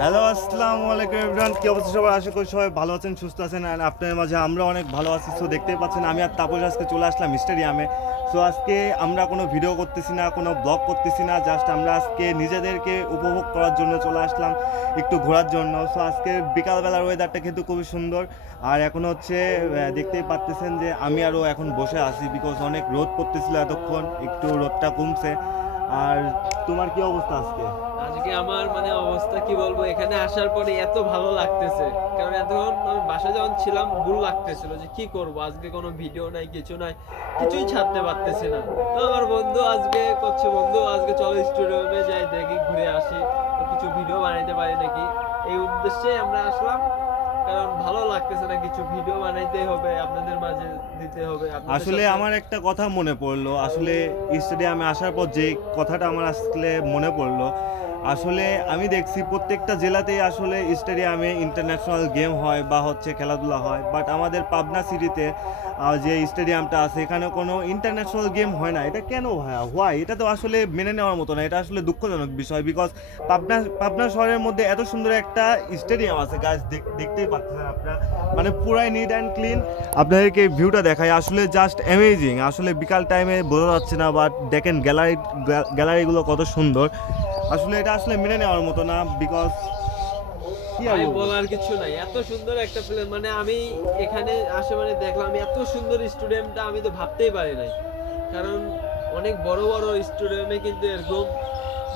Hello, আসসালামু আলাইকুম everyone কি অবস্থা সবাই আশা করি সবাই ভালো আছেন, সুস্থ আছেন আর আপনাদের মাঝে আমরা অনেক ভালো আছি। সো দেখতেই পাচ্ছেন, আমি আর তাপস আজকে চলে আসলাম স্টেডিয়ামে সো আজকে আমরা কোনো ভিডিও করতেছি না, কোনো ব্লগ করতেছি না জাস্ট আমরা আজকে নিজেদেরকে উপভোগ করার জন্য চলে আসলাম, একটু ঘোরার জন্য। সো আজকে বিকালবেলার ওয়েদারটা কিন্তু খুবই সুন্দর। আর এখন হচ্ছে দেখতেই পাচ্তেছেন যে আমি আরও এখন বসে আছি বিকজ অনেক রোদ পড়তেছিল এতক্ষণ, একটু রোদটা কমছে। আর তোমার কি অবস্থা আজকে? আজকে আমার মানে অবস্থা কি বলব এখানে আসার পরে এত ভালো লাগতেছে। কারণ এতক্ষণ আমি বাসায় যখন ছিলাম ভুল লাগতেছিল যে কি করব আজকে কোনো ভিডিও নাই কিছু নাই কিছুই ছাড়তে পারতেছি না। তো আমার বন্ধু আজকে করছে বন্ধু আজকে চলো স্টুডিওমে যাই দেখি ঘুরে আসি। কিছু ভিডিও বানাইতে পারি নাকি? এই উদ্দেশ্যে আমরা আসলাম। কারণ ভালো লাগতেছে না কিছু ভিডিও বানাইতে হবে আপনাদের মাঝে দিতে হবে আসলে আমার একটা কথা মনে পড়ল। আসলে স্টেডিয়ামে আসার পর যে কথাটা আমার আসলে মনে পড়ল আসলে আমি দেখছি প্রত্যেকটা জেলাতেই আসলে স্টেডিয়ামে ইন্টারন্যাশনাল গেম হয় বা হচ্ছে খেলাধুলা হয় বাট আমাদের পাবনা সিটিতে যে স্টেডিয়ামটা আছে এখানে কোনো ইন্টারন্যাশনাল গেম হয় না। এটা কেন হোয়াই এটা তো আসলে মেনে নেওয়ার মতো না, এটা আসলে দুঃখজনক বিষয় বিকজ পাবনা পাবনা শহরের মধ্যে এত সুন্দর একটা স্টেডিয়াম আছে গাছ দেখতেই পাচ্ছেন আপনারা। মানে পুরাই নিট অ্যান্ড ক্লিন আপনাদেরকে ভিউটা দেখায় আসলে জাস্ট অ্যামেজিং আসলে বিকাল টাইমে বোঝা যাচ্ছে না বাট দেখেন গ্যালারি গ্যালারিগুলো কত সুন্দর। আসলে এটা আসলে মেনে নেওয়ার মতো না বিকজ কি আর ভাই বলব? বলার কিছু নাই এত সুন্দর একটা প্লেস মানে আমি এখানে আসে মানে দেখলাম এত সুন্দর স্টেডিয়ামটা আমি তো ভাবতেই পারি নাই কারণ অনেক বড় বড় স্টেডিয়ামে কিন্তু এরকম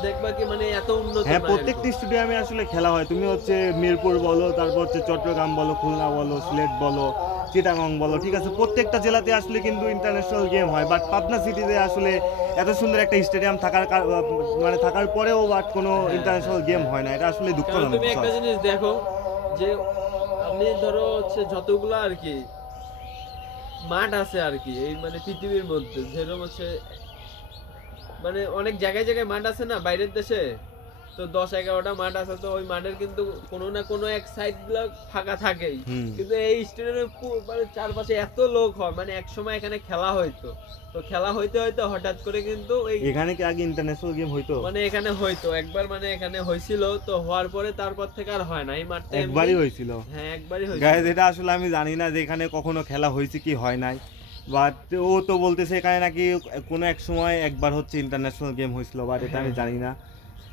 দেখবা কি মানে এত উন্নত হ্যাঁ প্রত্যেকটি। স্টেডিয়ামে আসলে খেলা হয় তুমি হচ্ছে মিরপুর বলো তারপর হচ্ছে চট্টগ্রাম বলো খুলনা বলো সিলেট বলো চিটাগং বলো ঠিক আছে? প্রত্যেকটা জেলাতে আসলে কিন্তু ইন্টারন্যাশনাল গেম হয় বাট পাবনা সিটিতে আসলে এত সুন্দর একটা স্টেডিয়াম থাকার কার- মানে থাকার পরেও বাট কোনো ইন্টারন্যাশনাল গেম হয় না এটা আসলে দুঃখজনক তুমি একটা জিনিস দেখো যে আপনি ধরো হচ্ছে যতগুলো আর কি মাঠ আছে আর কি এই মানে পৃথিবীর মধ্যে যেরকম হচ্ছে মানে অনেক জায়গায় জায়গায় মাঠ আছে না বাইরের দেশে? তো দশ এগারোটা মাঠ আছে তো ওই মাঠের কিন্তু কোনো না কোনো এক সাইডগুলো ফাঁকা থাকেই। কিন্তু এই স্টেডিয়ামের মানে চারপাশে এত লোক হয় মানে এক সময় এখানে খেলা হইতো। তো খেলা হইতে হইতে হঠাৎ করে কিন্তু এখানে কি আগে ইন্টারন্যাশনাল গেম হইতো? মানে এখানে হইতো একবার মানে এখানে হয়েছিল তো হওয়ার পরে তারপর থেকে আর হয় না। এই মাঠটা একবারই হয়েছিল হ্যাঁ একবারই হয়েছিল গাইজ এটা আসলে আমি জানি না যে এখানে কখনো খেলা হয়েছে কি হয় নাই। বাট ও তো বলতেছে এখানে নাকি কোনো এক সময় একবার হচ্ছে ইন্টারন্যাশনাল গেম হয়েছিল বাট এটা আমি জানি না।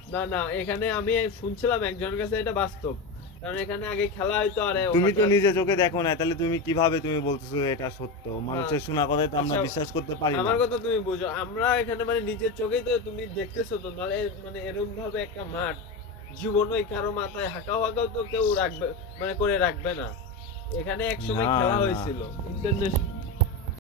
না না এখানে আমি শুনছিলাম একজনের কাছে এটা বাস্তব। কারণ এখানে আগে খেলা হয়তো আরে তুমি তো নিজে চোখে দেখো না তাহলে তুমি কীভাবে তুমি বলতেছো এটা সত্য? মানুষের শোনা কথাই তো আমরা আচ্ছা, বিশ্বাস করতে পারি না। আমার কথা তুমি বুঝো। আমরা এখানে মানে নিজের চোখেই তো তুমি দেখতেছো তো নাহলে মানে এরকম ভাবে একটা মাঠ জীবন ওই কারও মাথায় হাঁকাও হাঁকাও তো কেউ রাখবে মানে করে রাখবে না। এখানে এক সময় খেলা হয়েছিল ইন্টারন্যাশনাল